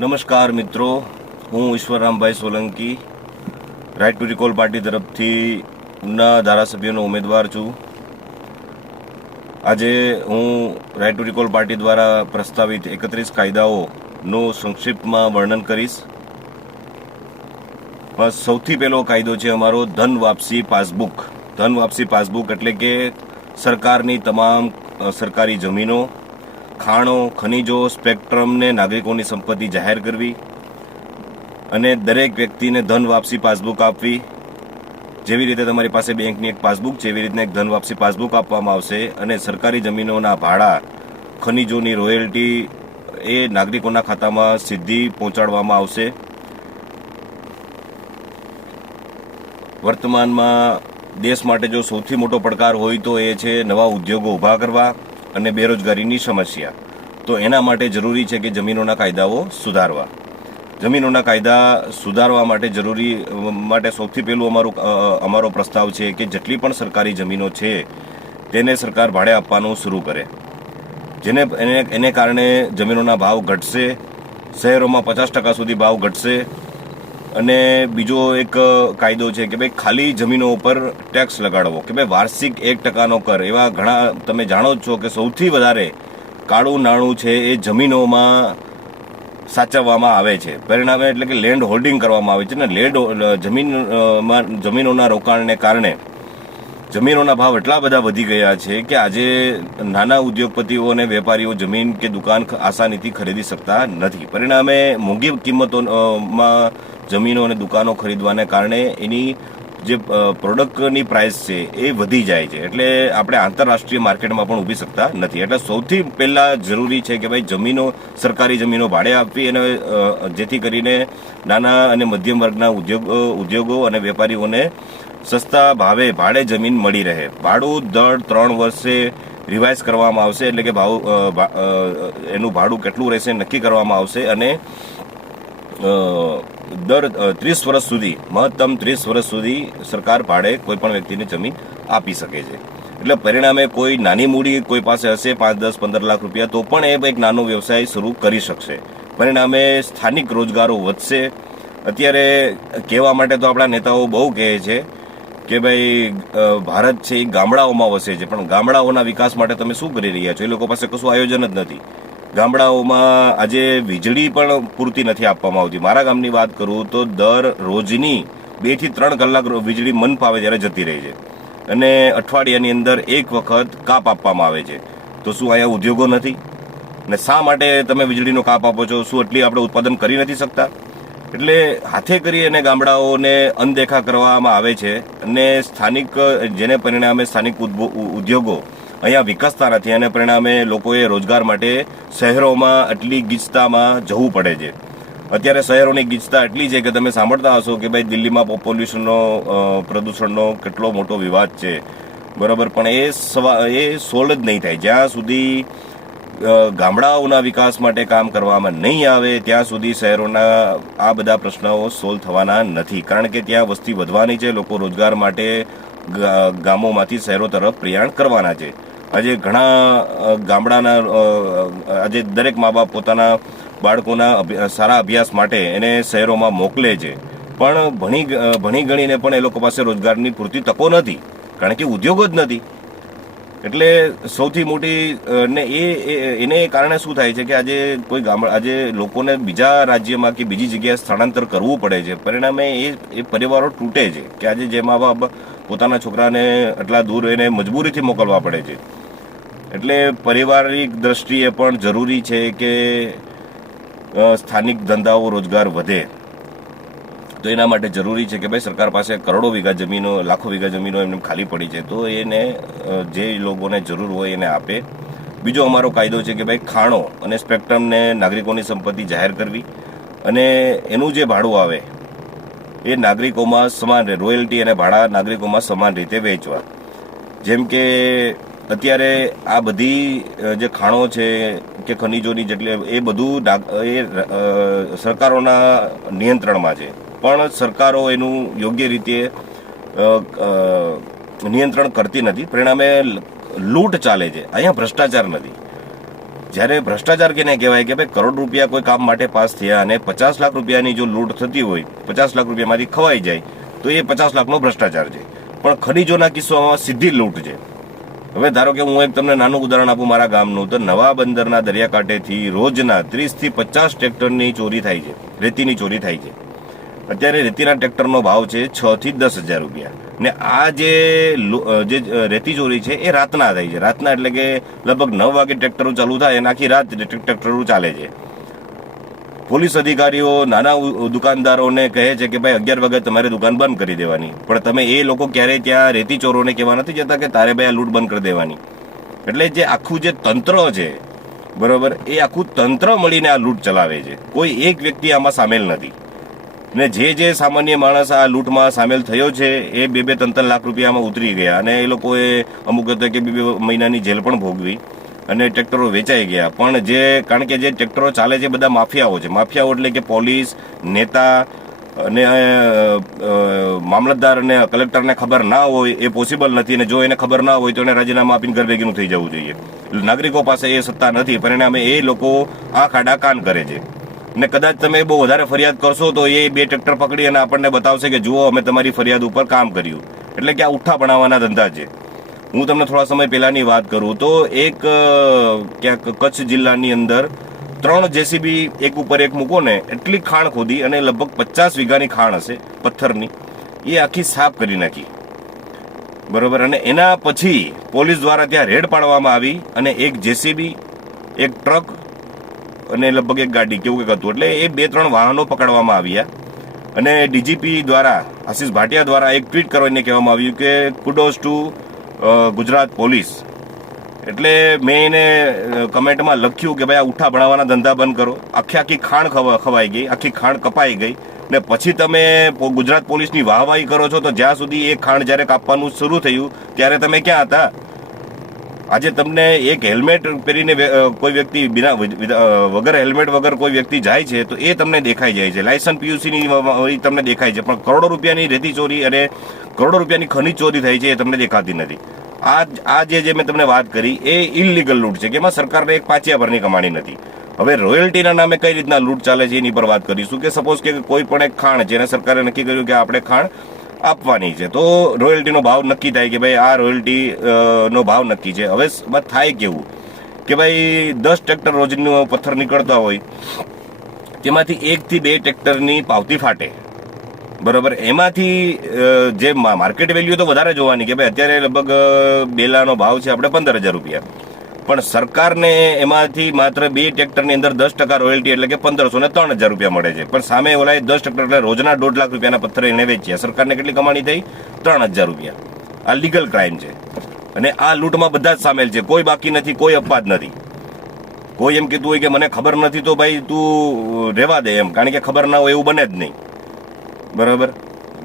નમસ્કાર મિત્રો, હું Ishwarrambhai Solanki right to recall party તરફથી ઉના ધારાસભ્યનો ઉમેદવાર છું. આજે હું રાઇટ ટુ રિકોલ પાર્ટી દ્વારા પ્રસ્તાવિત 31 કાયદાઓનું સંક્ષિપ્તમાં વર્ણન કરીશ. સૌથી પહેલો કાયદો છે અમારો ધન વાપસી પાસબુક. ધન વાપસી પાસબુક એટલે કે સરકારની તમામ સરકારી જમીનો, ખાણો, ખનીજો, સ્પેક્ટ્રમને નાગરિકોની સંપત્તિ જાહેર કરવી અને દરેક વ્યક્તિને ધન વાપસી પાસબુક આપવી. જેવી રીતે તમારી પાસે બેંકની એક પાસબુક છે એવી રીતના એક ધન વાપસી પાસબુક આપવામાં આવશે અને સરકારી જમીનોના ભાડા, ખનીજોની રોયલ્ટી એ નાગરિકોના ખાતામાં સીધી પહોંચાડવામાં આવશે. વર્તમાનમાં દેશ માટે જો સૌથી મોટો પડકાર હોય તો એ છે નવા ઉદ્યોગો ઊભા કરવા અને બેરોજગારીની સમસ્યા. તો એના માટે જરૂરી છે કે જમીનોના કાયદાઓ સુધારવા. જમીનોના કાયદા સુધારવા માટે સૌથી પહેલું અમારો પ્રસ્તાવ છે કે જેટલી પણ સરકારી જમીનો છે તેને સરકાર ભાડે આપવાનું શરૂ કરે. એને કારણે જમીનોના ભાવ ઘટશે, શહેરોમાં 50% સુધી ભાવ ઘટશે. અને બીજો એક કાયદો છે કે ભાઈ ખાલી જમીનો ઉપર ટેક્સ લગાડવો, કે ભાઈ વાર્ષિક 1% કર. એવા ઘણા તમે જાણો જ છો કે સૌથી વધારે કાળું નાણું છે એ જમીનોમાં સાચવવામાં આવે છે. પરિણામે એટલે કે લેન્ડ હોલ્ડિંગ કરવામાં આવે છે ને જમીનોના રોકાણને કારણે જમીનોના ભાવ એટલા બધા વધી ગયા છે કે આજે નાના ઉદ્યોગપતિઓ અને વેપારીઓ જમીન કે દુકાન આસાનીથી ખરીદી શકતા નથી. પરિણામે મોંઘી કિંમતોમાં જમીનો અને દુકાનો ખરીદવાને કારણે એની જે પ્રોડક્ટની પ્રાઇસ છે એ વધી જાય છે. એટલે આપણે આંતરરાષ્ટ્રીય માર્કેટમાં પણ ઊભી શકતા નથી. એટલે સૌથી પહેલાં જરૂરી છે કે ભાઈ સરકારી જમીનો ભાડે આપવી અને જેથી કરીને નાના અને મધ્યમ વર્ગના ઉદ્યોગો અને વેપારીઓને સસ્તા ભાવે ભાડે જમીન મળી રહે. ભાડું દર 3 વર્ષે રિવાઇઝ કરવામાં આવશે, એટલે કે એનું ભાડું કેટલું રહેશે નક્કી કરવામાં આવશે અને દર 30 વર્ષ સુધી, મહત્તમ 30 વર્ષ સુધી સરકાર ભાડે કોઈ પણ વ્યક્તિને જમીન આપી શકે છે. એટલે પરિણામે કોઈ નાની મૂડી કોઈ પાસે હશે 5, 10, 15 લાખ રૂપિયા તો પણ એ એક નાનો વ્યવસાય શરૂ કરી શકશે. પરિણામે સ્થાનિક રોજગારો વધશે. અત્યારે કહેવા માટે તો આપણા નેતાઓ બહુ કહે છે કે ભાઈ ભારત છે એ ગામડાઓમાં વસે છે, પણ ગામડાઓના વિકાસ માટે તમે શું કરી રહ્યા છો? એ લોકો પાસે કશું આયોજન જ નથી. ગામડાઓમાં આજે વીજળી પણ પૂરતી નથી આપવામાં આવતી. મારા ગામની વાત કરું તો દર રોજની 2 થી 3 કલાક વીજળી મન ફાવે ત્યારે જતી રહી છે અને અઠવાડિયાની અંદર એક વખત કાપ આપવામાં આવે છે. તો શું અહીંયા ઉદ્યોગો નથી? ને શા માટે તમે વીજળીનો કાપ આપો છો? શું એટલી આપણે ઉત્પાદન કરી નથી શકતા? એટલે હાથે કરી અને ગામડાઓને અનદેખા કરવામાં આવે છે અને જેને પરિણામે સ્થાનિક ઉદ્યોગો અહીંયા વિકસતા નથી અને પરિણામે લોકોએ રોજગાર માટે શહેરોમાં આટલી ગીચતામાં જવું પડે છે. અત્યારે શહેરોની ગીચતા એટલી છે કે તમે સાંભળતા હશો કે ભાઈ દિલ્હીમાં પ્રદૂષણનો કેટલો મોટો વિવાદ છે, બરાબર, પણ એ સોલ્વ જ નહીં થાય. જ્યાં સુધી ગામડાઓના વિકાસ માટે કામ કરવામાં નહીં આવે ત્યાં સુધી શહેરોના આ બધા પ્રશ્નો સોલ્વ થવાના નથી. કારણ કે ત્યાં વસ્તી વધવાની છે, લોકો રોજગાર માટે ગામોમાંથી શહેરો તરફ પ્રયાણ કરવાના છે. આજે ઘણા આજે દરેક મા બાપ પોતાના બાળકોના સારા અભ્યાસ માટે એને શહેરોમાં મોકલે છે, પણ ભણી ગણીને પણ એ લોકો પાસે રોજગારની પૂરતી તકો નથી, કારણ કે ઉદ્યોગો જ નથી. એટલે સૌથી મોટી ને એને કારણે શું થાય છે કે આજે લોકોને બીજા રાજ્યમાં કે બીજી જગ્યાએ સ્થળાંતર કરવું પડે છે. પરિણામે એ પરિવારો તૂટે છે કે આજે જે મા બાપ પોતાના છોકરાને આટલા દૂર એને મજબૂરીથી મોકલવા પડે છે. એટલે પારિવારિક દ્રષ્ટિએ પણ જરૂરી છે કે સ્થાનિક ધંધાઓ રોજગાર વધે. તો એના માટે જરૂરી છે કે ભાઈ સરકાર પાસે કરોડો વીઘા જમીનો, લાખો વીઘા જમીનો એમને ખાલી પડી છે, તો એને જે લોકોને જરૂર હોય એને આપે. બીજો અમારો કાયદો છે કે ભાઈ ખાણો અને સ્પેક્ટ્રમને નાગરિકોની સંપત્તિ જાહેર કરવી અને એનું જે ભાડું આવે એ નાગરિકોમાં સમાન રોયલ્ટી અને ભાડા નાગરિકોમાં સમાન રીતે વહેંચવા. જેમ કે અત્યારે આ બધી જે ખાણો છે કે ખનીજોની એ બધું સરકારોના નિયંત્રણમાં છે, પણ સરકારો એનું યોગ્ય રીતે નિયંત્રણ કરતી નથી. પરિણામે લૂંટ ચાલે છે. અહીંયા ભ્રષ્ટાચાર નથી. જ્યારે ભ્રષ્ટાચાર કેને કહેવાય કે ભાઈ કરોડ રૂપિયા કોઈ કામ માટે પાસ થયા અને 50 લાખ રૂપિયાની જો લૂંટ થતી હોય, 50 લાખ રૂપિયામાંથી ખવાઈ જાય તો એ 50 લાખનો ભ્રષ્ટાચાર છે. પણ ખનીજોના કિસ્સામાં સીધી લૂંટ છે. હવે ધારો કે હું એક તમને નાનું ઉદાહરણ આપું મારા ગામનું, તો નવા બંદરના દરિયાકાંઠેથી રોજના 30 થી 50 ટ્રેક્ટરની ચોરી થાય છે, રેતીની ચોરી થાય છે. અત્યારે રેતીના ટ્રેક્ટરનો ભાવ છે 6 થી 10 હજાર રૂપિયા. ને આ જે રેતી ચોરી છે એ રાતના થાય છે. રાતના એટલે કે લગભગ 9 વાગે ટ્રેક્ટરો ચાલુ થાય અને આખી રાત ટ્રેક્ટરો ચાલે છે. પોલીસ અધિકારીઓ નાના દુકાનદારોને કહે છે કે ભાઈ 11 વાગે તમારે દુકાન બંધ કરી દેવાની, પણ તમે એ લોકો ક્યારેય ત્યાં રેતી ચોરોને કહેવા નથી જતા કે તારે ભાઈ આ લૂંટ બંધ કરી દેવાની. એટલે જે આખું જે તંત્ર છે, બરોબર, એ આખું તંત્ર મળીને આ લૂંટ ચલાવે છે. કોઈ એક વ્યક્તિ આમાં સામેલ નથી. ને જે સામાન્ય માણસ આ લૂંટમાં સામેલ થયો છે એ 2-3 લાખ રૂપિયામાં ઉતરી ગયા અને એ લોકોએ અમુક હતા કે 2 મહિનાની જેલ પણ ભોગવી અને ટ્રેક્ટરો વેચાઈ ગયા. પણ કારણ કે જે ટ્રેક્ટરો ચાલે છે બધા માફિયાઓ છે. માફિયાઓ એટલે કે પોલીસ, નેતા અને મામલતદાર અને કલેક્ટરને ખબર ના હોય એ પોસિબલ નથી. અને જો એને ખબર ના હોય તો એને રાજીનામા આપીને ઘર ભેગીનું થઈ જવું જોઈએ. નાગરિકો પાસે એ સત્તા નથી, પરિણામે એ લોકો આ ખાડા કાન કરે છે. ને કદાચ તમે બહુ વધારે ફરિયાદ કરશો તો એ 2 ટ્રેક્ટર પકડી અને આપણને બતાવશે કે જુઓ અમે તમારી ફરિયાદ ઉપર કામ કર્યું. એટલે કે આ ઉઠ્ઠા બનાવવાના ધંધા છે. હું તમને થોડા સમય પહેલાની વાત કરું તો એક ક્યાંક કચ્છ જિલ્લાની અંદર 3 જેસીબી એક ઉપર એક મૂકો ને એટલી ખાણ ખોદી અને લગભગ 50 વીઘાની ખાણ હશે પથ્થરની, એ આખી સાફ કરી નાખી, બરોબર. અને એના પછી પોલીસ દ્વારા ત્યાં રેડ પાડવામાં આવી અને એક જેસીબી, એક ટ્રક અને લગભગ એક ગાડી કેવું કંઈક હતું. એટલે એ 2-3 વાહનો પકડવામાં આવ્યા અને ડીજીપી દ્વારા, આશીષ ભાટિયા દ્વારા એક ટ્વીટ કરીને કહેવામાં આવ્યું કે કુડોઝ ટુ ગુજરાત પોલીસ. એટલે મેં એને કમેન્ટમાં લખ્યું કે ભાઈ આ ઉઠ્ઠા બનાવવાના ધંધા બંધ કરો. આખી ખાણ ખવાઈ ગઈ, આખી ખાણ કપાઈ ગઈ ને પછી તમે ગુજરાત પોલીસની વાહવાહી કરો છો. તો જ્યાં સુધી એ ખાણ જ્યારે કાપવાનું શરૂ થયું ત્યારે તમે ક્યાં હતા? આજે તમને એક હેલ્મેટ પહેરીને કોઈ વ્યક્તિ વગર હેલ્મેટ વગર કોઈ વ્યક્તિ જાય છે તો એ તમને દેખાઈ જાય છે. લાયસન્સ પીયુસીની તમને દેખાય છે, પણ કરોડો રૂપિયાની રેતી ચોરી અને કરોડો રૂપિયાની ખનીજ ચોરી થઈ છે એ તમને દેખાતી નથી. આ જે મેં તમને વાત કરી એ ઇલીગલ લૂંટ છે કે એમાં સરકારને એક પાચિયા ભરની કમાણી નથી. હવે રોયલ્ટીના નામે કઈ રીતના લૂંટ ચાલે છે એની પર વાત કરીશું. કે સપોઝ કે કોઈ પણ એક ખાણ છે અને સરકારે નક્કી કર્યું કે આપણે ખાણ આપવાની છે, તો રોયલ્ટીનો ભાવ નક્કી થાય કે ભાઈ આ રોયલ્ટી નો ભાવ નક્કી છે. હવે થાય કેવું કે ભાઈ 10 ટ્રેક્ટર રોજનો પથ્થર નીકળતા હોય, તેમાંથી 1 થી 2 ટ્રેક્ટરની પાવતી ફાટે, બરોબર. એમાંથી જે માર્કેટ વેલ્યુ તો વધારે જોવાની કે ભાઈ અત્યારે લગભગ બેલાનો ભાવ છે આપણે 15,000 રૂપિયા, પણ સરકારને એમાંથી માત્ર 2 ટ્રેક્ટરની અંદર 10% રોયલ્ટી એટલે કે 1,500 ને 3,000 રૂપિયા મળે છે. પણ સામે ઓલા 10 ટ્રેક્ટર એટલે રોજના 1.5 લાખ રૂપિયાના પથ્થર એને વેચ્યા, સરકારને કેટલી કમાણી થઈ? 3,000 રૂપિયા. આ લીગલ ક્રાઇમ છે અને આ લૂંટમાં બધા જ સામેલ છે, કોઈ બાકી નથી, કોઈ અપવાદ નથી. કોઈ એમ કીધું હોય કે મને ખબર નથી તો ભાઈ તું રહેવા દે એમ, કારણ કે ખબર ના હોય એવું બને જ નહીં, બરાબર.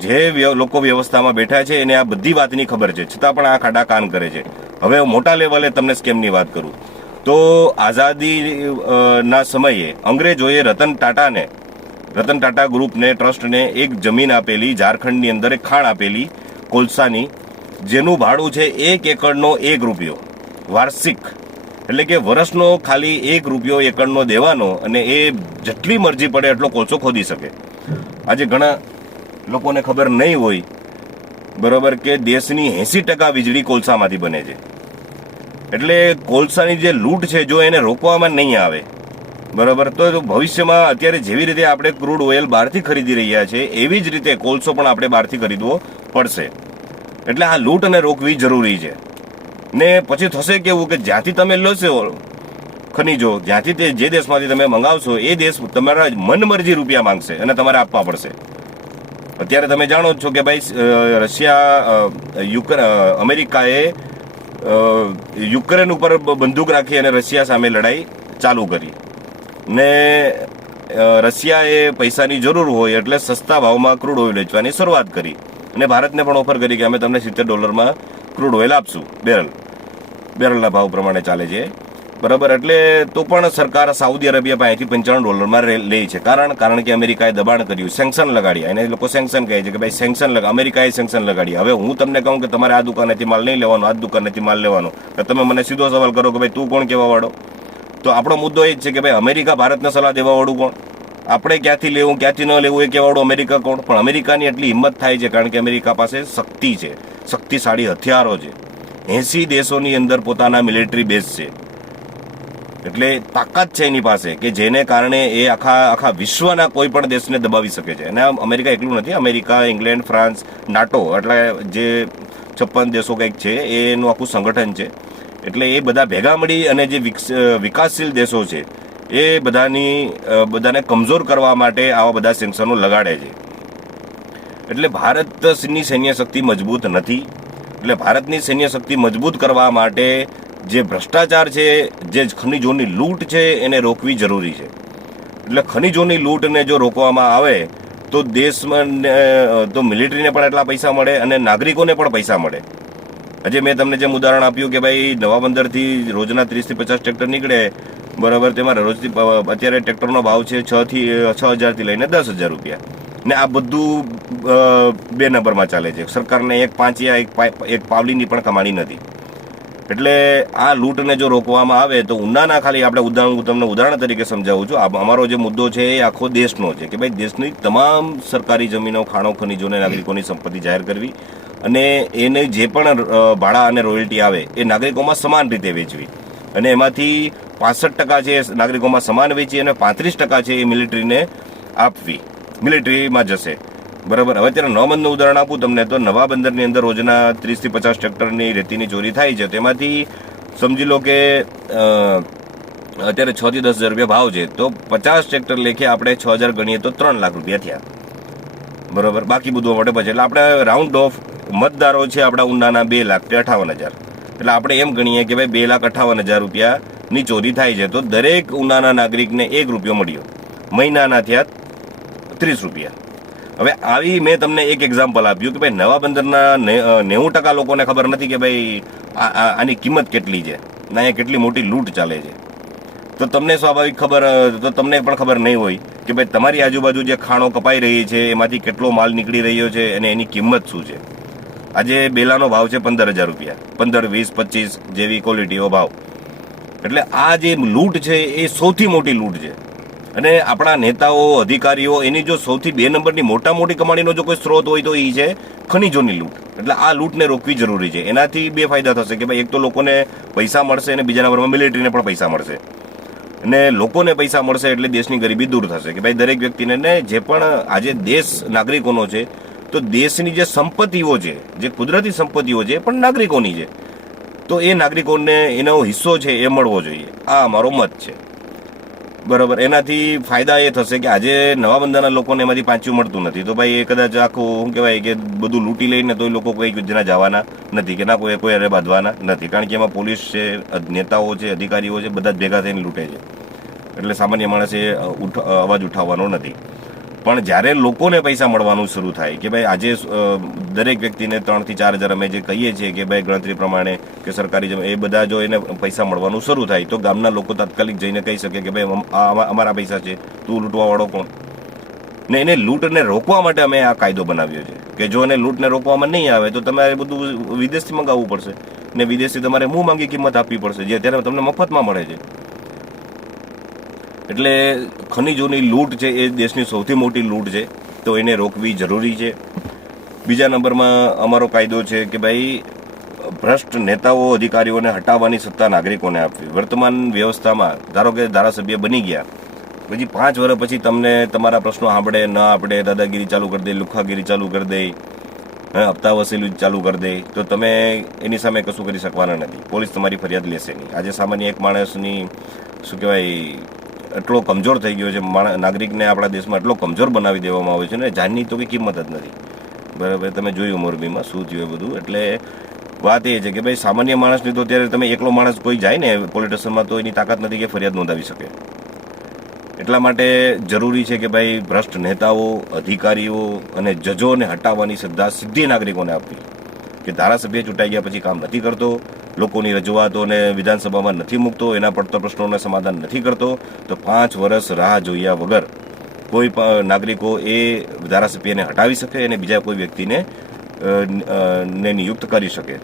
જે લોકો વ્યવસ્થામાં બેઠા છે એને આ બધી વાતની ખબર છે, છતાં પણ આ ખાડા કાન કરે છે. હવે મોટા લેવલે તમને સ્કેમની વાત કરું તો આઝાદી ના સમયે અંગ્રેજોએ રતન ટાટા ગ્રુપને, ટ્રસ્ટને એક જમીન આપેલી, ઝારખંડની અંદર એક ખાણ આપેલી કોલસાની, જેનું ભાડું છે 1 એકરનો 1 રૂપિયો વાર્ષિક. એટલે કે વર્ષનો ખાલી 1 રૂપિયો એકરનો દેવાનો અને એ જેટલી મરજી પડે એટલો કોલસો ખોદી શકે. આજે ઘણા લોકોને ખબર નહીં હોય, બરોબર, કે દેશની 80% વીજળી કોલસામાંથી બને છે. એટલે કોલસાની જે લૂંટ છે જો એને રોકવામાં નહીં આવે, બરોબર, તો ભવિષ્યમાં અત્યારે જેવી રીતે આપણે ક્રૂડ ઓઇલ બહારથી ખરીદી રહ્યા છે એવી જ રીતે કોલસો પણ આપણે બહારથી ખરીદવો પડશે. એટલે આ લૂંટને રોકવી જરૂરી છે. ને પછી થશે કેવું કે જ્યાંથી તમે લેશો ખનીજો, જ્યાંથી જે દેશમાંથી તમે મંગાવશો એ દેશ તમારા મનમરજી રૂપિયા માંગશે અને તમારે આપવા પડશે. અત્યારે તમે જાણો જ છો કે ભાઈ અમેરિકાએ યુક્રેન ઉપર બંદૂક રાખી અને રશિયા સામે લડાઈ ચાલુ કરી ને રશિયાએ પૈસાની જરૂર હોય એટલે સસ્તા ભાવમાં ક્રૂડ ઓઇલ વેચવાની શરૂઆત કરી અને ભારતને પણ ઓફર કરી કે અમે તમને $70 ક્રૂડ ઓઇલ આપશું. બેરલના ભાવ પ્રમાણે ચાલે છે, બરાબર. એટલે તો પણ સરકાર સાઉદી અરેબિયા પાસેથી $95 લે છે. કારણ કે અમેરિકાએ દબાણ કર્યું, સેન્કશન લગાડ્યા. અને એ લોકો સેન્કશન કહે છે કે ભાઈ સેન્કશન અમેરિકાએ સેન્કશન લગાડ્યા. હવે હું તમને કહું કે તમારે આ દુકાનેથી માલ નહીં લેવાનો, આ દુકાનેથી માલ લેવાનો, તો તમે મને સીધો સવાલ કરો કે ભાઈ તું કોણ કહેવા વાળો? તો આપણો મુદ્દો એ જ છે કે ભાઈ અમેરિકા ભારતને સલાહ દેવાવાળું કોણ, આપણે ક્યાંથી લેવું ક્યાંથી ન લેવું એ કહેવાવાળું અમેરિકા કોણ? પણ અમેરિકાની એટલી હિંમત થાય છે કારણ કે અમેરિકા પાસે શક્તિ છે, શક્તિશાળી હથિયારો છે, 80 દેશોની અંદર પોતાના મિલિટરી બેઝ છે, એટલે તાકાત છે એની પાસે કે જેને કારણે એ આખા વિશ્વના કોઈ પણ દેશને દબાવી શકે છે. અને અમેરિકા એકલું નથી, અમેરિકા, ઇંગ્લેન્ડ, ફ્રાન્સ, નાટો એટલે જે 56 દેશો કંઈક છે એનું આખું સંગઠન છે. એટલે એ બધા ભેગા મળી અને જે વિકાસશીલ દેશો છે એ બધાને કમજોર કરવા માટે આવા બધા સેન્કશનો લગાડે છે. એટલે ભારતની સૈન્ય શક્તિ મજબૂત નથી. એટલે ભારતની સૈન્ય શક્તિ મજબૂત કરવા માટે જે ભ્રષ્ટાચાર છે, જે ખનીજોની લૂંટ છે એને રોકવી જરૂરી છે. એટલે ખનીજોની લૂંટને જો રોકવામાં આવે તો દેશમાં તો મિલિટરીને પણ એટલા પૈસા મળે અને નાગરિકોને પણ પૈસા મળે. આજે મેં તમને જેમ ઉદાહરણ આપ્યું કે ભાઈ નવા બંદરથી રોજના 30 થી 50 ટ્રેક્ટર નીકળે, બરાબર, તેમાં રોજથી અત્યારે ટ્રેક્ટરનો ભાવ છે 6,000 થી લઈને 10,000 રૂપિયા, ને આ બધું 2 નંબરમાં ચાલે છે. સરકારને એક પાંચિયા એક પાવલીની પણ કમાણી નથી. એટલે આ લૂંટને જો રોકવામાં આવે તો ઉનાના ખાલી આપણે હું તમને ઉદાહરણ તરીકે સમજાવું છું. અમારો જે મુદ્દો છે એ આખો દેશનો છે કે ભાઈ દેશની તમામ સરકારી જમીનો, ખાણો, ખનીજોને નાગરિકોની સંપત્તિ જાહેર કરવી અને એને જે પણ ભાડા અને રોયલ્ટી આવે એ નાગરિકોમાં સમાન રીતે વેચવી અને એમાંથી 65% છે એ નાગરિકોમાં સમાન વેચી અને 35% છે એ મિલિટરીને આપવી, મિલિટરીમાં જશે. બરાબર. હવે અત્યારે નવા બંદરનું ઉદાહરણ આપું તમને તો નવા બંદરની અંદર રોજના 30 થી 50 ટ્રેક્ટરની રેતીની ચોરી થાય છે. તેમાંથી સમજી લો કે અત્યારે 6 થી 10,000 રૂપિયા ભાવ છે, તો 50 ટ્રેક્ટર લેખે આપણે 6,000 ગણીએ તો 3 લાખ રૂપિયા થયા. બરાબર. બાકી બધું માટે પછી એટલે આપણે રાઉન્ડ ઓફ મતદારો છે આપણા ઉનાના 2,58,000. એટલે આપણે એમ ગણીએ કે ભાઈ 2,58,000 રૂપિયાની ચોરી થાય છે, તો દરેક ઉનાના નાગરિકને 1 રૂપિયો મળ્યો, મહિનાના થયા 30 રૂપિયા. હવે આવી મેં તમને એક એક્ઝામ્પલ આપ્યું કે ભાઈ નવા બંદરના 90% લોકોને ખબર નથી કે ભાઈ આની કિંમત કેટલી છે, ના અહીંયા કેટલી મોટી લૂંટ ચાલે છે. તો તમને સ્વાભાવિક તો તમને પણ ખબર નહીં હોય કે ભાઈ તમારી આજુબાજુ જે ખાણો કપાઈ રહી છે એમાંથી કેટલો માલ નીકળી રહ્યો છે અને એની કિંમત શું છે. આજે બેલાનો ભાવ છે 15,000 રૂપિયા, 15, 20, 25 જેવી ક્વોલિટીઓ ભાવ. એટલે આ જે લૂંટ છે એ સૌથી મોટી લૂંટ છે. અને આપણા નેતાઓ, અધિકારીઓ એની જો સૌથી 2 નંબરની મોટી કમાણીનો જો કોઈ સ્ત્રોત હોય તો એ છે ખનીજોની લૂંટ. એટલે આ લૂંટને રોકવી જરૂરી છે. એનાથી 2 ફાયદા થશે કે ભાઈ એક તો લોકોને પૈસા મળશે અને બીજા નંબરમાં મિલિટરીને પણ પૈસા મળશે. અને લોકોને પૈસા મળશે એટલે દેશની ગરીબી દૂર થશે કે ભાઈ દરેક વ્યક્તિને જે પણ આજે દેશ નાગરિકોનો છે તો દેશની જે સંપત્તિઓ છે, જે કુદરતી સંપત્તિઓ છે પણ નાગરિકોની છે, તો એ નાગરિકોને એનો હિસ્સો છે એ મળવો જોઈએ. આ અમારો મત છે. બરાબર. એનાથી ફાયદા એ થશે કે આજે નવા બંદરના લોકોને એમાંથી પાંચું મળતું નથી, તો ભાઈ એ કદાચ આખું શું કહેવાય કે બધું લૂંટી લઈને તો એ લોકો કોઈ યોજના જવાના નથી કે ના કોઈ અરે બાંધવાના નથી, કારણ કે એમાં પોલીસ છે, નેતાઓ છે, અધિકારીઓ છે, બધા જ ભેગા થઈને લૂંટે છે. એટલે સામાન્ય માણસે અવાજ ઉઠાવવાનો નથી. પણ જ્યારે લોકોને પૈસા મળવાનું શરૂ થાય કે ભાઈ આજે દરેક વ્યક્તિને 3 થી 4,000 અમે જે કહીએ છીએ કે ભાઈ ગણતરી પ્રમાણે કે સરકારી જમીન, એ બધા જો એને પૈસા મળવાનું શરૂ થાય તો ગામના લોકો તાત્કાલિક જઈને કહી શકે કે ભાઈ અમારા પૈસા છે, તું લૂંટવાવાળો કોણ. ને એને લૂંટને રોકવા માટે અમે આ કાયદો બનાવ્યો છે કે જો એને લૂંટને રોકવામાં નહીં આવે તો તમારે બધું વિદેશથી મંગાવવું પડશે ને વિદેશથી તમારે મું માંગી કિંમત આપવી પડશે, જે અત્યારે તમને મફતમાં મળે છે. એટલે ખનીજોની લૂંટ છે એ દેશની સૌથી મોટી લૂંટ છે, તો એને રોકવી જરૂરી છે. બીજા નંબરમાં અમારો કાયદો છે કે ભાઈ ભ્રષ્ટ નેતાઓ, અધિકારીઓને હટાવવાની સત્તા નાગરિકોને આપવી. વર્તમાન વ્યવસ્થામાં ધારો કે ધારાસભ્ય બની ગયા પછી 5 વર્ષ પછી તમને તમારા પ્રશ્નો સાંભળે ન આપણે દાદાગીરી ચાલુ કરી દે, લુખાગીરી ચાલુ કરી દે, હપ્તા વસૂલી ચાલુ કરી દે, તો તમે એની સામે કશું કરી શકવાના નથી. પોલીસ તમારી ફરિયાદ લેશે નહીં. આજે સામાન્ય એક માણસની શું કહેવાય એટલો કમજોર થઈ ગયો છે, નાગરિકને આપણા દેશમાં એટલો કમજોર બનાવી દેવામાં આવે છે ને જાનની તો કંઈ કિંમત જ નથી. બરાબર. તમે જોયું મોરબીમાં શું થયું બધું. એટલે વાત એ છે કે ભાઈ સામાન્ય માણસની તો અત્યારે તમે એકલો માણસ કોઈ જાય ને પોલીસ સ્ટેશનમાં તો એની તાકાત નથી કે ફરિયાદ નોંધાવી શકે. એટલા માટે જરૂરી છે કે ભાઈ ભ્રષ્ટ નેતાઓ, અધિકારીઓ અને જજોને હટાવવાની સત્તા સીધી નાગરિકોને આપવી. કે ધારાસભ્ય ચૂંટાઈ ગયા પછી કામ નથી કરતો, લોકોની રજૂઆતોને વિધાનસભામાં નથી મૂકતો, એના પડતર પ્રશ્નોને સમાધાન નથી કરતો, તો 5 વર્ષ રાહ જોયા વગર કોઈ પણ નાગરિકો એ ધારાસભ્યને હટાવી શકે અને બીજા કોઈ વ્યક્તિને નિયુક્ત કરી શકે.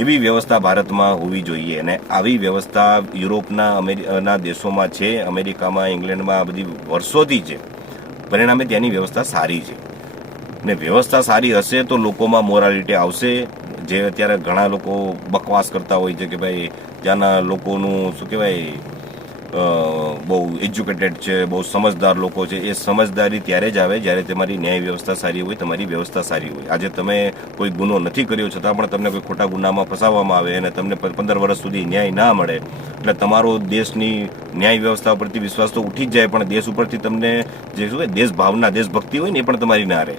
એવી વ્યવસ્થા ભારતમાં હોવી જોઈએ. અને આવી વ્યવસ્થા યુરોપના દેશોમાં છે, અમેરિકામાં, ઇંગ્લેન્ડમાં આ બધી વર્ષોથી છે. પરિણામે ત્યાંની વ્યવસ્થા સારી છે. ને વ્યવસ્થા સારી હશે તો લોકોમાં મોરાલિટી આવશે. જે અત્યારે ઘણા લોકો બકવાસ કરતા હોય છે કે ભાઈ ત્યાંના લોકોનું શું કહેવાય, બહુ એજ્યુકેટેડ છે, બહુ સમજદાર લોકો છે. એ સમજદારી ત્યારે જ આવે જ્યારે તમારી ન્યાય વ્યવસ્થા સારી હોય, તમારી વ્યવસ્થા સારી હોય. આજે તમે કોઈ ગુનો નથી કર્યો છતાં પણ તમને કોઈ ખોટા ગુનામાં ફસાવવામાં આવે અને તમને 15 વર્ષ સુધી ન્યાય ના મળે, એટલે તમારો દેશની ન્યાય વ્યવસ્થા ઉપરથી વિશ્વાસ તો ઉઠી જ જાય, પણ દેશ ઉપરથી તમને જે શું દેશ ભાવના, દેશભક્તિ હોય ને એ પણ તમારી ના રહે.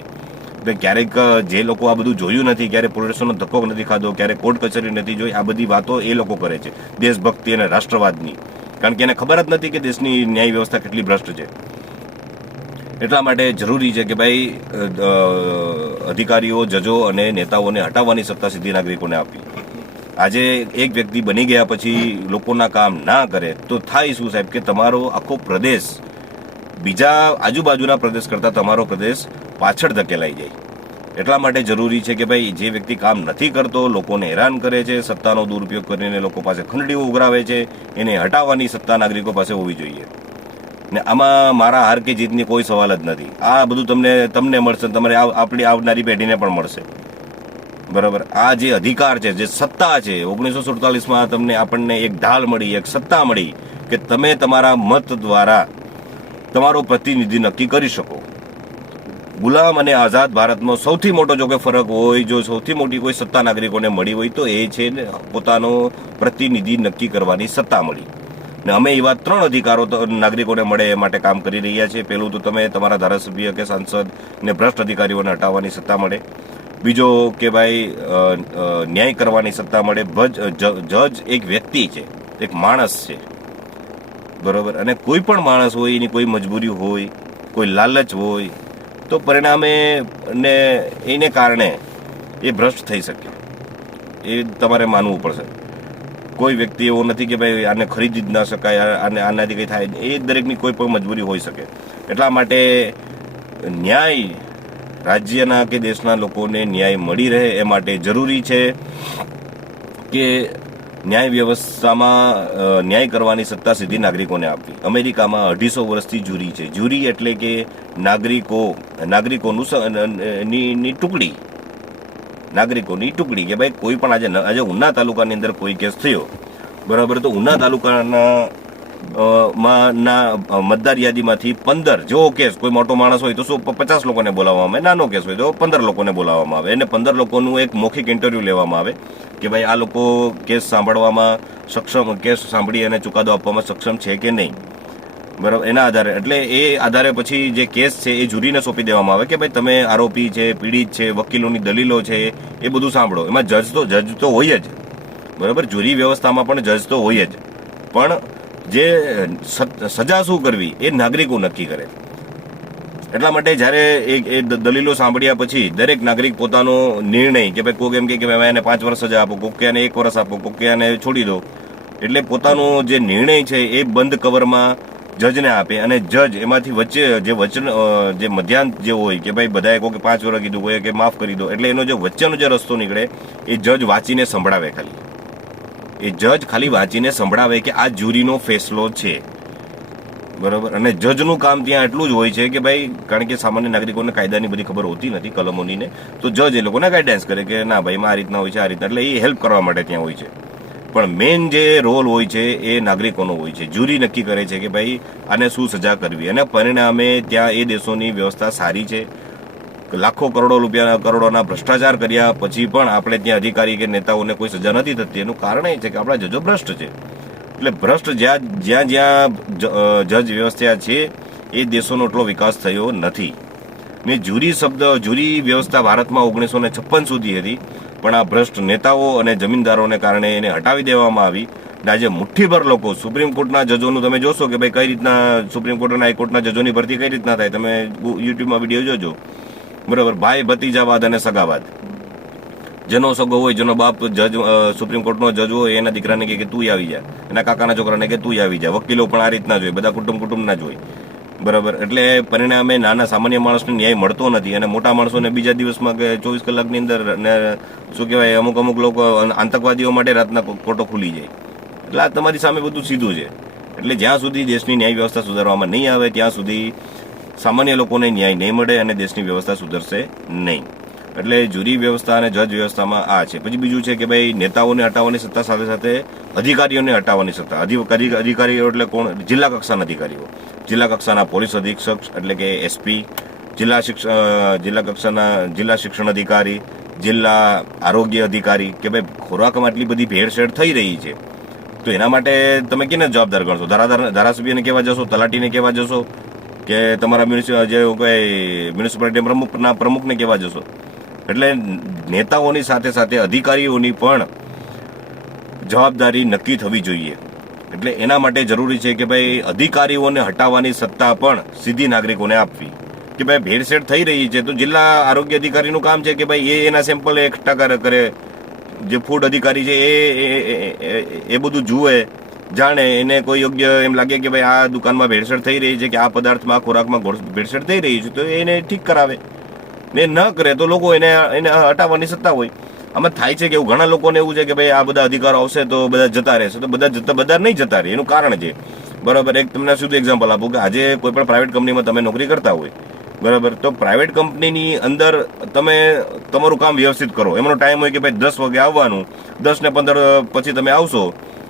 એટલે ક્યારેક જે લોકો આ બધું જોયું નથી, ક્યારેક પોલીસનો ધક્કો નથી ખાધો, ક્યારેક કોર્ટ કચેરી નથી જોઈ, આ બધી વાતો એ લોકો કરે છે દેશભક્તિ અને રાષ્ટ્રવાદની. કારણ કે એને ખબર જ નથી કે દેશની ન્યાય વ્યવસ્થા કેટલી ભ્રષ્ટ છે. એટલા માટે જરૂરી છે કે ભાઈ અધિકારીઓ, જજો અને નેતાઓને હટાવવાની સત્તા સીધી નાગરિકોને આપવી. આજે એક વ્યક્તિ બની ગયા પછી લોકોના કામ ના કરે તો થાય શું સાહેબ, કે તમારો આખો પ્રદેશ બીજા આજુબાજુના પ્રદેશ કરતાં તમારો પ્રદેશ પાછળ ધકેલાઈ જાય. એટલા માટે જરૂરી છે કે ભાઈ જે વ્યક્તિ કામ નથી કરતો, લોકોને હેરાન કરે છે, સત્તાનો દુરુપયોગ કરીને લોકો પાસે ખંડડીઓ ઉઘરાવે છે, એને હટાવવાની સત્તા નાગરિકો પાસે હોવી જોઈએ. ને આમાં મારા હાર કે જીતની કોઈ સવાલ જ નથી. આ બધું તમને મળશે, તમારે આપણી આવનારી પેઢીને પણ મળશે. બરાબર. આ જે અધિકાર છે, જે સત્તા છે, 1947માં આપણને એક ઢાલ મળી, એક સત્તા મળી કે તમે તમારા મત દ્વારા તમારો પ્રતિનિધિ નક્કી કરી શકો. ગુલામ અને આઝાદ ભારતનો સૌથી મોટો જો કે ફરક હોય, જો સૌથી મોટી કોઈ સત્તા નાગરિકોને મળી હોય તો એ છે પોતાનો પ્રતિનિધિ નક્કી કરવાની સત્તા મળી. ને અમે એવા 3 અધિકારો નાગરિકોને મળે એ માટે કામ કરી રહ્યા છીએ. પહેલું તો તમે તમારા ધારાસભ્ય કે સાંસદ ને ભ્રષ્ટ અધિકારીઓને હટાવવાની સત્તા મળે. બીજો કે ભાઈ ન્યાય કરવાની સત્તા મળે. જજ એક વ્યક્તિ છે, એક માણસ છે, બરોબર. અને કોઈ પણ માણસ હોય, એની કોઈ મજબૂરી હોય, કોઈ લાલચ હોય, તો પરિણામે ને એને કારણે એ ભ્રષ્ટ થઈ શકે. એ તમારે માનવું પડશે. કોઈ વ્યક્તિ એવો નથી કે ભાઈ આને ખરીદી જ ના શકાય, આનાથી કંઈ થાય. એ દરેકની કોઈ પણ મજબૂરી હોઈ શકે. એટલા માટે ન્યાય, રાજ્યના કે દેશના લોકોને ન્યાય મળી રહે એ માટે જરૂરી છે કે ન્યાય વ્યવસ્થામાં ન્યાય કરવાની સત્તા સીધી નાગરિકોને આપવી. અમેરિકામાં 250 વર્ષથી જ્યુરી છે. જ્યુરી એટલે કે નાગરિકોની ટુકડી, નાગરિકોની ટુકડી કે ભાઈ કોઈ પણ આજે ઉના તાલુકાની અંદર કોઈ કેસ થયો, બરાબર, તો ઉના તાલુકાના મતદાર યાદીમાંથી 15 જેવો કેસ, કોઈ મોટો માણસ હોય તો 50 લોકોને બોલાવવામાં આવે, નાનો કેસ હોય તો 15 લોકોને બોલાવવામાં આવે, અને 15 લોકોનું એક મૌખિક ઇન્ટરવ્યુ લેવામાં આવે કે ભાઈ આ લોકો કેસ સાંભળવામાં સક્ષમ, કેસ સાંભળી અને ચુકાદો આપવામાં સક્ષમ છે કે નહીં, બરાબર. એના આધારે, એટલે એ આધારે પછી જે કેસ છે એ જ્યુરીને સોંપી દેવામાં આવે કે ભાઈ તમે આરોપી છે, પીડિત છે, વકીલોની દલીલો છે, એ બધું સાંભળો. એમાં જજ તો હોય જ, બરાબર. જ્યુરી વ્યવસ્થામાં પણ જજ તો હોય જ, પણ જે સજા શું કરવી એ નાગરિકો નક્કી કરે. એટલા માટે જ્યારે એ દલીલો સાંભળ્યા પછી દરેક નાગરિક પોતાનો નિર્ણય કે ભાઈ કોઈ એમ કે ભાઈ એને 5 વર્ષ સજા આપો, કોકે એને 1 વર્ષ આપો, કોકે એને છોડી દો, એટલે પોતાનો જે નિર્ણય છે એ બંધ કવરમાં જજને આપે. અને જજ એમાંથી વચ્ચે જે મધ્યાંત જે હોય કે ભાઈ બધાએ કોઈ 5 વર્ષ કીધું, કોઈ કે માફ કરી દો, એટલે એનો જે વચ્ચેનો જે રસ્તો નીકળે એ જજ વાંચીને સંભળાવે. એ જજ ખાલી વાંચીને સંભળાવે કે આ જ્યુરીનો ફેસલો છે, બરાબર. અને જજનું કામ ત્યાં એટલું જ હોય છે કે ભાઈ, કારણ કે સામાન્ય નાગરિકોને કાયદાની બધી ખબર હોતી નથી, કલમોની ને, તો જજ એ લોકોને ગાઈડન્સ કરે કે ના ભાઈ આ રીતના હોય છે, આ રીતના, એટલે એ હેલ્પ કરવા માટે ત્યાં હોય છે. પણ મેઇન જે રોલ હોય છે એ નાગરિકોનો હોય છે. જ્યુરી નક્કી કરે છે કે ભાઈ આને શું સજા કરવી, અને પરિણામે ત્યાં એ દેશોની વ્યવસ્થા સારી છે. લાખો કરોડોના ભ્રષ્ટાચાર કર્યા પછી પણ આપણે ત્યાં અધિકારી કે નેતાઓને કોઈ સજા નથી થતી. એનું કારણ એ છે કે આપણા જજો ભ્રષ્ટ છે. એટલે ભ્રષ્ટ જ્યાં જજ વ્યવસ્થા છે એ દેશોનો એટલો વિકાસ થયો નથી. ને જ્યુરી વ્યવસ્થા ભારતમાં 1956 સુધી હતી, પણ આ ભ્રષ્ટ નેતાઓ અને જમીનદારોને કારણે એને હટાવી દેવામાં આવી. આજે મુઠ્ઠીભર લોકો, સુપ્રીમ કોર્ટના જજોનું તમે જોશો કે ભાઈ કઈ રીતના સુપ્રીમ કોર્ટ અને હાઈકોર્ટના જજોની ભરતી કઈ રીતના થાય, તમે યુટ્યુબમાં વિડીયો જોજો, બરાબર. ભાઈ ભતીજાવાદ અને સગાવાદ. જેનો સગો હોય, જેનો બાપ જજ, સુપ્રીમ કોર્ટનો જજ હોય, એના દીકરાને કે તું આવી જા, એના કાકાના છોકરાને કે તું આવી જા. વકીલો પણ આ રીતના જ હોય, બધા કુટુંબના જ હોય. બરાબર. એટલે પરિણામે નાના સામાન્ય માણસને ન્યાય મળતો નથી અને મોટા માણસોને બીજા દિવસમાં કે 24 કલાકની અંદર ને શું કહેવાય અમુક લોકો આતંકવાદીઓ માટે રાતના કોટો ખુલી જાય. એટલે આ તમારી સામે બધું સીધું છે. એટલે જ્યાં સુધી દેશની ન્યાય વ્યવસ્થા સુધારવામાં નહીં આવે ત્યાં સુધી સામાન્ય લોકોને ન્યાય નહીં મળે અને દેશની વ્યવસ્થા સુધરશે નહીં. એટલે જ્યુરી વ્યવસ્થા અને જજ વ્યવસ્થામાં આ છે. પછી બીજું છે કે ભાઈ નેતાઓને હટાવવાની સત્તા સાથે સાથે અધિકારીઓને હટાવવાની સત્તા. અધિકારીઓ એટલે કોણ? જિલ્લા કક્ષાના અધિકારીઓ, જિલ્લા કક્ષાના પોલીસ અધિક્ષક એટલે કે એસપી, જિલ્લા કક્ષાના જિલ્લા શિક્ષણ અધિકારી, જિલ્લા આરોગ્ય અધિકારી. કે ભાઈ ખોરાકમાં આટલી બધી ભેળસેળ થઈ રહી છે તો એના માટે તમે કેને જવાબદાર ગણશો? ધારાસભ્યને કહેવા જશો, તલાટીને કહેવા જશો કે તમારા મ્યુનિસિપાલિટી પ્રમુખને કહેવા જશો? એટલે નેતાઓની સાથે સાથે અધિકારીઓની પણ જવાબદારી નક્કી થવી જોઈએ. એટલે એના માટે જરૂરી છે કે ભાઈ અધિકારીઓને હટાવવાની સત્તા પણ સીધી નાગરિકોને આપવી. કે ભાઈ ભેળસેળ થઈ રહી છે તો જિલ્લા આરોગ્ય અધિકારીનું કામ છે કે ભાઈ એના સેમ્પલ એકઠા કરે. જે ફૂડ અધિકારી છે એ બધું જુએ, જાણે. એને કોઈ યોગ્ય એમ લાગે કે ભાઈ આ દુકાનમાં ભેળસેળ થઈ રહી છે કે આ પદાર્થમાં આ ખોરાકમાં ભેળસેળ થઈ રહી છે તો એને ઠીક કરાવે. ને ન કરે તો લોકો એને હટાવવાની સત્તા હોય. આમાં થાય છે કે એવું ઘણા લોકોને એવું છે કે ભાઈ આ બધા અધિકારો આવશે તો બધા જતા રહેશે. તો બધા નહીં જતા રહે. એનું કારણ છે બરાબર. એક તમને સીધું એક્ઝામ્પલ આપું કે આજે કોઈ પણ પ્રાઇવેટ કંપનીમાં તમે નોકરી કરતા હોય બરાબર, તો પ્રાઇવેટ કંપનીની અંદર તમે તમારું કામ વ્યવસ્થિત કરો. એમનો ટાઈમ હોય કે ભાઈ 10 વાગે આવવાનું, 10 ને 15 પછી તમે આવશો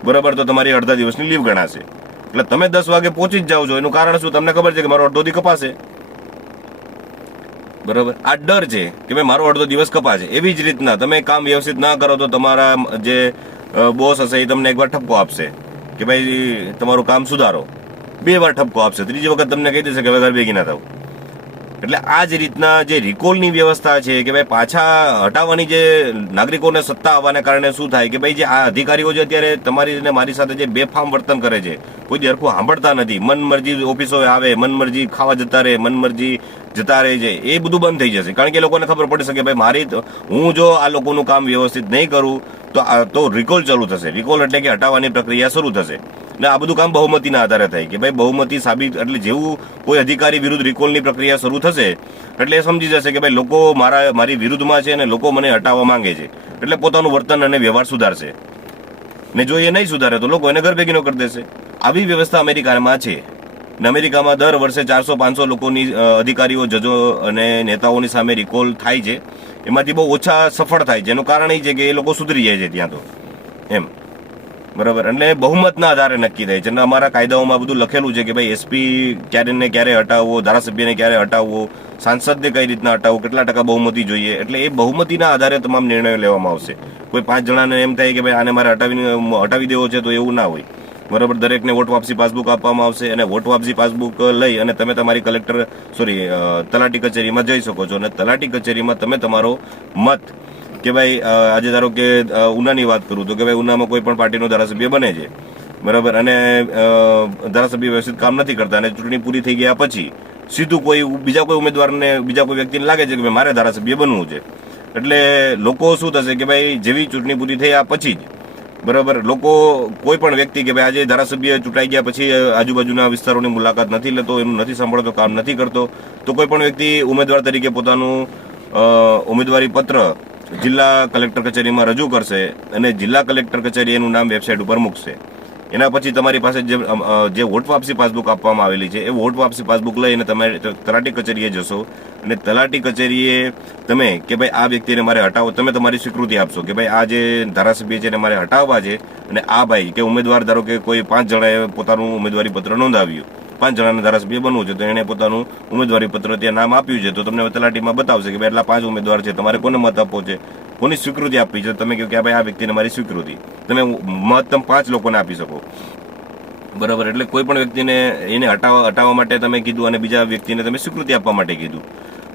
બરાબર, તો તમારી અડધા દિવસની લીવ ગણાશે. એટલે તમે 10 વાગે પહોંચી જ જાઓ છો. એનું કારણ શું? તમને ખબર છે કે મારો અડધો દી કપાશે બરાબર. આ ડર છે કે ભાઈ મારો અડધો દિવસ કપાશે. એવી જ રીતના તમે કામ વ્યવસ્થિત ના કરો તો તમારા જે બોસ હશે એ તમને એકવાર ઠપકો આપશે કે ભાઈ તમારું કામ સુધારો. 2 વાર ઠપકો આપશે, ત્રીજી વખત તમને કહી દેશે કે હવે ઘર ભેગી ના થાવ. એટલે આ જ રીતના જે રિકોલની વ્યવસ્થા છે કે ભાઈ પાછા હટાવવાની જે નાગરિકોને સત્તા આવવાને કારણે શું થાય કે ભાઈ જે આ અધિકારીઓ છે અત્યારે તમારી અને મારી સાથે જે બેફામ વર્તન કરે છે, કોઈ હરખું સાંભળતા નથી, મનમરજી ઓફિસો આવે, મનમરજી ખાવા જતા રહે, મનમરજી જતા રહે છે, એ બધું બંધ થઈ જશે. કારણ કે લોકોને ખબર પડી શકે ભાઈ હું જો આ લોકોનું કામ વ્યવસ્થિત નહીં કરું તો રિકોલ ચાલુ થશે. રિકોલ એટલે કે હટાવવાની પ્રક્રિયા શરૂ થશે. ને આ બધું કામ બહુમતીના આધારે થાય કે ભાઈ બહુમતી સાબિત. એટલે જેવું કોઈ અધિકારી વિરુદ્ધ રિકોલની પ્રક્રિયા શરૂ થશે એટલે એ સમજી જશે કે ભાઈ લોકો મારી વિરુદ્ધમાં છે અને લોકો મને હટાવવા માંગે છે. એટલે પોતાનું વર્તન અને વ્યવહાર સુધારશે. ને જો એ નહીં સુધારે તો લોકો એને ઘર ભેગીનો કરી દેશે. આવી વ્યવસ્થા અમેરિકામાં છે. ને અમેરિકામાં દર વર્ષે 400-500 લોકોની અધિકારીઓ, જજો અને નેતાઓની સામે રિકોલ થાય છે. એમાંથી બહુ ઓછા સફળ થાય છે. એનું કારણ એ છે કે એ લોકો સુધરી જાય છે ત્યાં તો એમ બરાબર. એટલે બહુમતના આધારે નક્કી થાય છે. અને અમારા કાયદાઓમાં બધું લખેલું છે કે ભાઈ એસપી ક્યારે ક્યારે હટાવવો, ધારાસભ્યને ક્યારે હટાવવો, સાંસદને કઈ રીતના હટાવવો, કેટલા ટકા બહુમતી જોઈએ. એટલે એ બહુમતીના આધારે તમામ નિર્ણયો લેવામાં આવશે. કોઈ 5 જણાને એમ થાય કે ભાઈ આને મારે હટાવી દેવો છે તો એવું ના હોય બરાબર. દરેકને વોટ વાપસી પાસબુક આપવામાં આવશે અને વોટ વાપસી પાસબુક લઈ અને તમે તમારી તલાટી કચેરીમાં જઈ શકો છો. અને તલાટી કચેરીમાં તમે તમારો મત કે ભાઈ આજે ધારો કે ઉનાની વાત કરું તો કે ભાઈ ઉનામાં કોઈ પણ પાર્ટીનો ધારાસભ્ય બને છે બરાબર, અને ધારાસભ્ય વ્યવસ્થિત કામ નથી કરતા અને ચૂંટણી પૂરી થઈ ગયા પછી સીધું બીજા કોઈ ઉમેદવારને, બીજા કોઈ વ્યક્તિને લાગે છે કે ભાઈ મારે ધારાસભ્ય બનવું છે. એટલે લોકો શું થશે કે ભાઈ જેવી ચૂંટણી પૂરી થયા પછી જ બરાબર લોકો કોઈ પણ વ્યક્તિ કે ભાઈ આજે ધારાસભ્ય ચૂંટાઈ ગયા પછી આજુબાજુના વિસ્તારોની મુલાકાત નથી લેતો, એનું નથી સાંભળતો, કામ નથી કરતો, તો કોઈ પણ વ્યક્તિ ઉમેદવાર તરીકે પોતાનું ઉમેદવારી પત્ર જિલ્લા કલેક્ટર કચેરીમાં રજૂ કરશે અને જિલ્લા કલેક્ટર કચેરી એનું નામ વેબસાઇટ ઉપર મૂકશે. એના પછી તમારી પાસે જે વોટ વાપસી પાસબુક આપવામાં આવેલી છે એ વોટ વાપસી પાસબુક લઈને તમે તલાટી કચેરીએ જશો અને તલાટી કચેરીએ તમે કે ભાઈ આ વ્યક્તિને મારે હટાવો, તમે તમારી સ્વીકૃતિ આપશો કે ભાઈ આ જે ધારાસભ્ય છે એને મારે હટાવવા છે અને આ ભાઈ કે ઉમેદવાર ધારો કે કોઈ 5 જણાએ પોતાનું ઉમેદવારી પત્ર નોંધાવ્યું, 5 જણાને ધારાસભ્ય બનવું છે તો એણે પોતાનું ઉમેદવારી પત્ર ત્યાં નામ આપ્યું છે તો તમને તલાટીમાં બતાવશે કે ભાઈ એટલા 5 ઉમેદવાર છે, તમારે કોને મત આપવો છે, કોની સ્વીકૃતિ આપવી છે. તમે કહો કે ભાઈ આ વ્યક્તિને મારી સ્વીકૃતિ, તમે મહત્તમ 5 લોકોને આપી શકો બરાબર. એટલે કોઈ પણ વ્યક્તિને એને હટાવવા માટે તમે કીધું અને બીજા વ્યક્તિને તમે સ્વીકૃતિ આપવા માટે કીધું.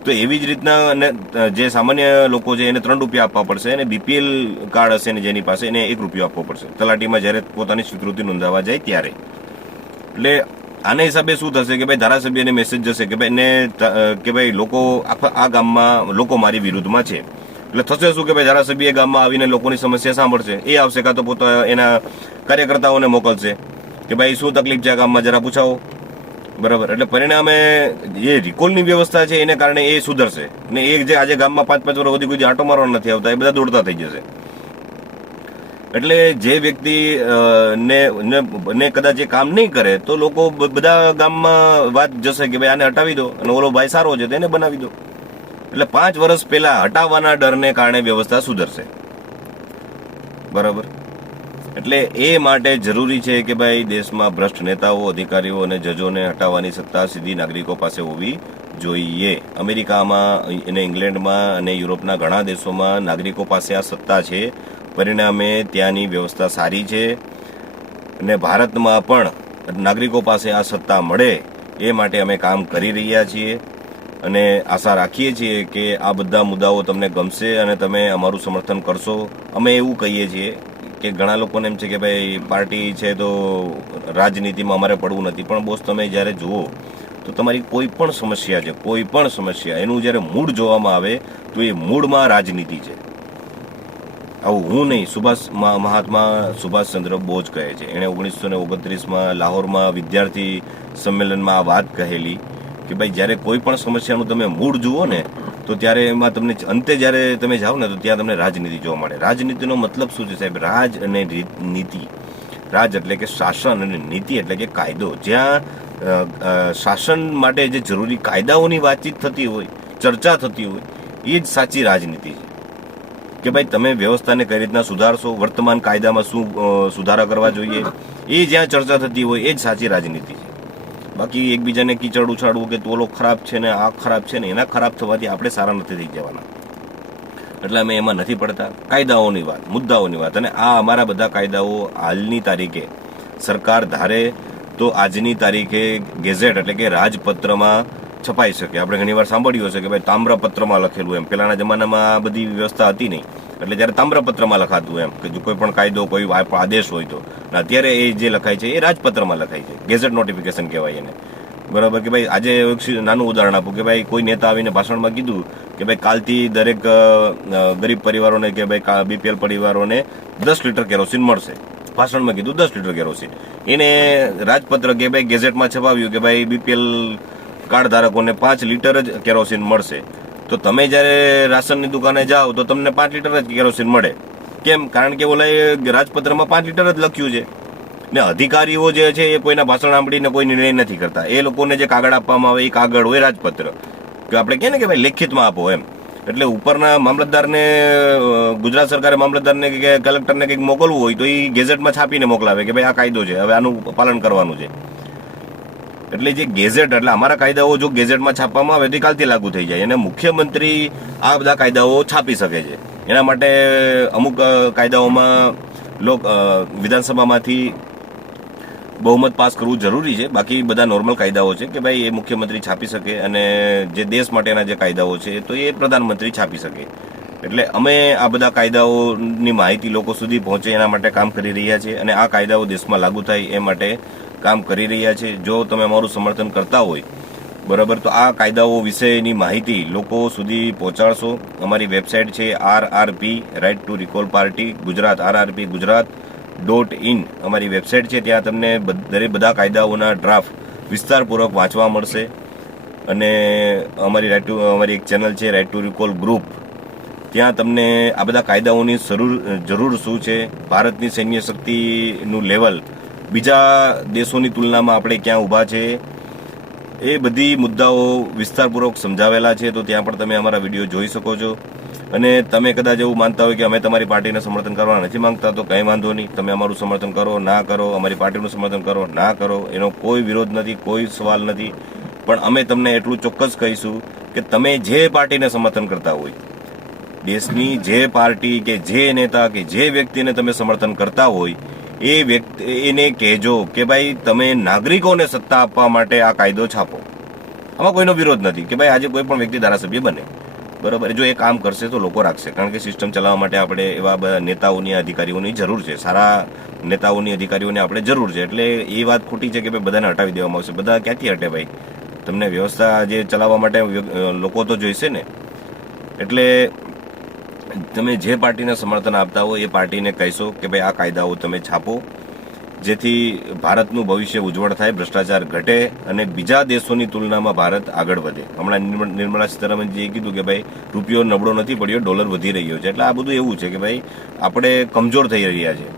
તો એવી જ રીતના જે સામાન્ય લોકો છે એને 3 રૂપિયા આપવા પડશે અને બીપીએલ કાર્ડ હશે ને જેની પાસે એને 1 રૂપિયો આપવો પડશે તલાટીમાં જ્યારે પોતાની સ્વીકૃતિ નોંધાવવા જાય ત્યારે. એટલે આના હિસાબે શું થશે કે ભાઈ ધારાસભ્યને મેસેજ જશે કે ભાઈ કે ભાઈ લોકો આ ગામમાં લોકો મારી વિરુદ્ધમાં છે. એટલે થશે શું કે ભાઈ ધારાસભ્ય ગામમાં આવીને લોકોની સમસ્યા સાંભળશે, એ આવશે કાં તો એના કાર્યકર્તાઓને મોકલશે કે ભાઈ શું તકલીફ છે આ ગામમાં જરા પૂછાવો. બરાબર. એટલે પરિણામે જે રિકોલની વ્યવસ્થા છે એને કારણે એ સુધરશે ને એ જે આજે ગામમાં 5-5 વર્ષ સુધી કોઈ આંટો મારવા નથી આવતા એ બધા દોડતા થઈ જશે. એટલે જે વ્યક્તિ ને કદાચ એ કામ નહીં કરે તો લોકો બધા ગામમાં વાત જશે કે ભાઈ આને હટાવી દો અને ઓલો ભાઈ સારો છે તેને બનાવી દો. એટલે 5 વર્ષ પહેલા હટાવવાના ડરને કારણે વ્યવસ્થા સુધરશે. બરાબર. એટલે એ માટે જરૂરી છે કે ભાઈ દેશમાં ભ્રષ્ટ નેતાઓ, અધિકારીઓ અને જજોને હટાવવાની સત્તા સીધી નાગરિકો પાસે હોવી જોઈએ. અમેરિકામાં અને ઇંગ્લેન્ડમાં અને યુરોપના ઘણા દેશોમાં નાગરિકો પાસે આ સત્તા છે. પરિણામે ત્યાંની વ્યવસ્થા સારી છે અને ભારતમાં પણ નાગરિકો પાસે આ સત્તા મળે એ માટે અમે કામ કરી રહ્યા છીએ અને આશા રાખીએ છીએ કે આ બધા મુદ્દાઓ તમને ગમશે અને તમે અમારું સમર્થન કરશો. અમે એવું કહીએ છીએ કે ઘણા લોકોને એમ છે કે ભાઈ પાર્ટી છે તો રાજનીતિમાં અમારે પડવું નથી, પણ બોસ તમે જ્યારે જુઓ તો તમારી કોઈ પણ સમસ્યા છે, કોઈ પણ સમસ્યા એનું જ્યારે મૂળ જોવામાં આવે તો એ મૂળમાં રાજનીતિ છે. આવું હું નહીં, મહાત્મા સુભાષચંદ્ર બોઝ કહે છે. એણે 1929માં લાહોરમાં વિદ્યાર્થી સંમેલનમાં આ વાત કહેલી કે ભાઈ જ્યારે કોઈ પણ સમસ્યાનું તમે મૂળ જુઓ ને તો ત્યારે એમાં તમને અંતે જ્યારે તમે જાઓ ને તો ત્યાં તમને રાજનીતિ જોવા મળે. રાજનીતિનો મતલબ શું છે સાહેબ? રાજ અને નીતિ. રાજ એટલે કે શાસન અને નીતિ એટલે કે કાયદો. જ્યાં શાસન માટે જે જરૂરી કાયદાઓની વાતચીત થતી હોય, ચર્ચા થતી હોય, એ જ સાચી રાજનીતિ છે. કે ભાઈ તમે વ્યવસ્થાને કઈ રીતના સુધારશો, વર્તમાન કાયદામાં શું સુધારા કરવા જોઈએ, એ જ્યાં ચર્ચા થતી હોય એ જ સાચી રાજનીતિ છે. બાકી એકબીજાને કીચડ ઉછાળવું કે તોલો ખરાબ છે ને આ ખરાબ છે ને એના ખરાબ થવાથી આપણે સારા નથી થઈ જવાના. એટલે અમે એમાં નથી પડતા. કાયદાઓની વાત, મુદ્દાઓની વાત, અને આ અમારા બધા કાયદાઓ હાલની તારીખે સરકાર ધારે તો આજની તારીખે ગેઝેટ એટલે કે રાજપત્રમાં છપાઈ શકે. આપણે ઘણી વાર સાંભળ્યું હશે કે ભાઈ તામ્રપત્રમાં લખેલું એમ. પહેલાના જમાનામાં આ બધી વ્યવસ્થા હતી નહીં, એટલે જ્યારે તામ્રપત્રમાં લખાતું એમ કે જો કોઈ પણ કાયદો, કોઈ આદેશ હોય તો. અત્યારે એ જે લખાય છે એ રાજપત્રમાં લખાય છે, ગેઝેટ નોટિફિકેશન કહેવાય એને. બરાબર. કે ભાઈ આજે નાનું ઉદાહરણ આપું કે ભાઈ કોઈ નેતા આવીને ભાષણમાં કીધું કે ભાઈ કાલથી દરેક ગરીબ પરિવારોને કે ભાઈ બીપીએલ પરિવારોને 10 લીટર કેરોસીન મળશે. ભાષણમાં કીધું 10 લીટર કેરોસીન. એને રાજપત્ર કે ભાઈ ગેઝેટમાં છપાવ્યું કે ભાઈ બીપીએલ કાર્ડ ધારકોને 5 લીટર જ કેરોસીન મળશે. તો તમે જ્યારે રાશનની દુકાને જાઓ તો તમને 5 લીટર જ કેરોસીન મળે. કેમ? કારણ કે ઓલા રાજપત્રમાં 5 લીટર જ લખ્યું છે. ને અધિકારીઓ જે છે એ કોઈના ભાષણ સાંભળીને કોઈ નિર્ણય નથી કરતા. એ લોકોને જે કાગળ આપવામાં આવે એ કાગળ હોય રાજપત્ર, કે આપણે કહે ને કે ભાઈ લેખિતમાં આપો એમ. એટલે ઉપરના મામલતદારને, ગુજરાત સરકારે મામલતદારને કે કલેક્ટરને કંઈક મોકલવું હોય તો એ ગેઝેટમાં છાપીને મોકલાવે કે ભાઈ આ કાયદો છે, હવે આનું પાલન કરવાનું છે. એટલે જે ગેઝેટ, એટલે અમારા કાયદાઓ જો ગેઝેટમાં છાપવામાં આવે તો કાલથી લાગુ થઈ જાય. અને મુખ્યમંત્રી આ બધા કાયદાઓ છાપી શકે છે. એના માટે અમુક કાયદાઓમાં વિધાનસભામાંથી બહુમત પાસ કરવું જરૂરી છે. બાકી બધા નોર્મલ કાયદાઓ છે કે ભાઈ એ મુખ્યમંત્રી છાપી શકે, અને જે દેશ માટેના જે કાયદાઓ છે તો એ પ્રધાનમંત્રી છાપી શકે. એટલે અમે આ બધા કાયદાઓની માહિતી લોકો સુધી પહોંચે એના માટે કામ કરી રહ્યા છીએ, અને આ કાયદાઓ દેશમાં લાગુ થાય એ માટે કામ કરી રહ્યા છે. જો તમે અમારું સમર્થન કરતા હોય, બરાબર, તો આ કાયદાઓ વિશેની માહિતી લોકો સુધી પહોંચાડશો. અમારી વેબસાઇટ છે RRP right to recall party Gujarat, RRP ગુજરાત.in અમારી વેબસાઇટ છે. ત્યાં તમને બધા કાયદાઓના ડ્રાફ્ટ વિસ્તારપૂર્વક વાંચવા મળશે. અને અમારી એક ચેનલ છે રાઇટ ટુ રિકોલ ગ્રુપ, ત્યાં તમને આ બધા કાયદાઓની જરૂર શું છે, ભારતની સૈન્ય શક્તિનું લેવલ બીજા દેશોની તુલનામાં આપણે ક્યાં ઊભા છે, એ બધી મુદ્દાઓ વિસ્તારપૂર્વક સમજાવેલા છે. તો ત્યાં પણ તમે અમારા વિડીયો જોઈ શકો છો. અને તમે કદાચ એવું માનતા હોય કે અમે તમારી પાર્ટીને સમર્થન કરવા નથી માંગતા તો કંઈ વાંધો નહીં, તમે અમારું સમર્થન કરો, ના કરો, અમારી પાર્ટીનું સમર્થન કરો, ના કરો, એનો કોઈ વિરોધ નથી, કોઈ સવાલ નથી. પણ અમે તમને એટલું ચોક્કસ કહીશું કે તમે જે પાર્ટીને સમર્થન કરતા હોય, દેશની જે પાર્ટી કે જે નેતા કે જે વ્યક્તિને તમે સમર્થન કરતા હોય, એ એને કહેજો કે ભાઈ તમે નાગરિકોને સત્તા આપવા માટે આ કાયદો છાપો. આમાં કોઈનો વિરોધ નથી કે ભાઈ આજે કોઈ પણ વ્યક્તિ ધારાસભ્ય બને, બરાબર. જો એ કામ કરશે તો લોકો રાખશે, કારણ કે સિસ્ટમ ચલાવવા માટે આપણે એવા બધા નેતાઓની, અધિકારીઓની જરૂર છે. સારા નેતાઓની, અધિકારીઓની આપણે જરૂર છે. એટલે એ વાત ખોટી છે કે ભાઈ બધાને હટાવી દેવામાં આવશે. બધા ક્યાંથી હટે ભાઈ? તમને વ્યવસ્થા જે ચલાવવા માટે લોકો તો જોઈશે ને. એટલે તમે જે પાર્ટીને સમર્થન આપતા હો એ પાર્ટીને કહેશો કે ભાઈ આ કાયદાઓ તમે છાપો. જેથી ભારતનું ભવિષ્ય ઉજ્જવળ થાય, ભ્રષ્ટાચાર ઘટે અને બીજા દેશોની તુલનામાં ભારત આગળ વધે. હમણાં નિર્મલા સીતારામનજીએ કીધું કે ભાઈ રૂપિયો નબળો નથી પડ્યો, ડોલર વધી રહ્યો છે. એટલે આ બધું એવું છે કે ભાઈ આપણે કમજોર થઈ રહ્યા છે.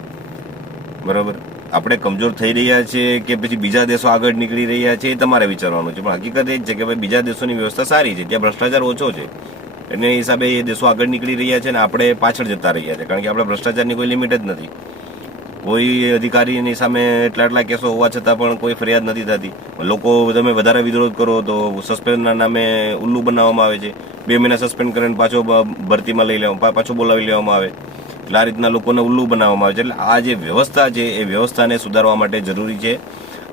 બરાબર, આપણે કમજોર થઈ રહ્યા છીએ કે પછી બીજા દેશો આગળ નીકળી રહ્યા છે એ તમારે વિચારવાનું છે. પણ હકીકત એ જ છે કે ભાઈ બીજા દેશોની વ્યવસ્થા સારી છે, ત્યાં ભ્રષ્ટાચાર ઓછો છે, એને હિસાબે એ દેશો આગળ નીકળી રહ્યા છે અને આપણે પાછળ જતા રહ્યા છે. કારણ કે આપણે ભ્રષ્ટાચારની કોઈ લિમિટ જ નથી. કોઈ અધિકારીની સામે એટલા કેસો હોવા છતાં પણ કોઈ ફરિયાદ નથી થતી. લોકો તમે વધારે વિરોધ કરો તો સસ્પેન્ડના નામે ઉલ્લુ બનાવવામાં આવે છે. 2 મહિના સસ્પેન્ડ કરીને પાછો ભરતીમાં લઈ લેવામાં, પાછો બોલાવી લેવામાં આવે. એટલે આ રીતના લોકોને ઉલ્લુ બનાવવામાં આવે છે. એટલે આ જે વ્યવસ્થા છે એ વ્યવસ્થાને સુધારવા માટે જરૂરી છે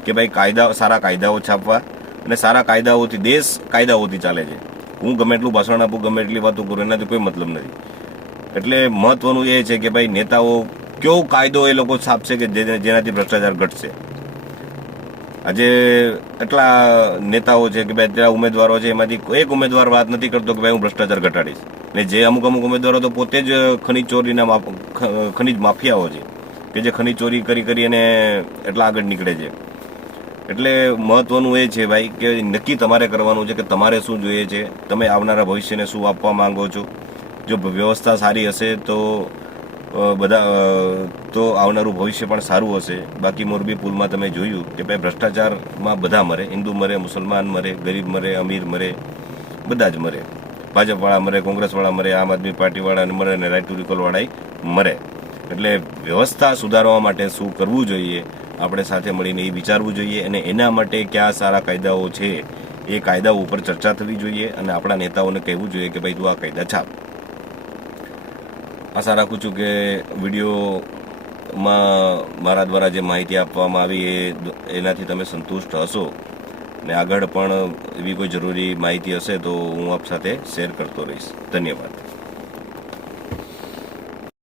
કે ભાઈ સારા કાયદાઓ છાપવા, અને સારા કાયદાઓથી દેશ કાયદાઓથી ચાલે છે. હું ગમે એટલું ભાષણ આપું, ગમે એટલી વાતો કરું, એનાથી કોઈ મતલબ નથી. એટલે મહત્વનું એ છે કે ભાઈ નેતાઓ કયો કાયદો એ લોકો છાપશે કે જેનાથી ભ્રષ્ટાચાર ઘટશે. આજે એટલા નેતાઓ છે કે ભાઈ અત્યારે ઉમેદવારો છે, એમાંથી એક ઉમેદવાર વાત નથી કરતો કે ભાઈ હું ભ્રષ્ટાચાર ઘટાડીશ. ને જે અમુક ઉમેદવારો તો પોતે જ ખનીજ ચોરીના ખનીજ માફિયાઓ છે કે જે ખનીજ ચોરી કરી અને એટલા આગળ નીકળે છે. એટલે મહત્વનું એ છે ભાઈ કે નક્કી તમારે કરવાનું છે કે તમારે શું જોઈએ છે, તમે આવનારા ભવિષ્યને શું આપવા માંગો છો. જો વ્યવસ્થા સારી હશે તો આવનારું ભવિષ્ય પણ સારું હશે. બાકી મોરબી પુલમાં તમે જોયું કે ભાઈ ભ્રષ્ટાચારમાં બધા મરે, હિન્દુ મરે, મુસલમાન મરે, ગરીબ મરે, અમીર મરે, બધા જ મરે. ભાજપવાળા મરે, કોંગ્રેસવાળા મરે, આમ આદમી પાર્ટીવાળા મરે અને રાઇટ ટુ રિકોલવાળા મરે. એટલે વ્યવસ્થા સુધારવા માટે શું કરવું જોઈએ, આપણે સાથે મળીને એ વિચારવું જોઈએ. અને એના માટે કયા સારા કાયદાઓ છે એ કાયદાઓ ઉપર ચર્ચા થવી જોઈએ અને આપણા નેતાઓને કહેવું જોઈએ કે ભાઈ તું આ કાયદા છાપ. આશા રાખું છું કે વિડીયોમાં મારા દ્વારા જે માહિતી આપવામાં આવી એનાથી તમે સંતુષ્ટ હશો. ને આગળ પણ એવી કોઈ જરૂરી માહિતી હશે તો હું આપ સાથે શેર કરતો રહીશ. ધન્યવાદ.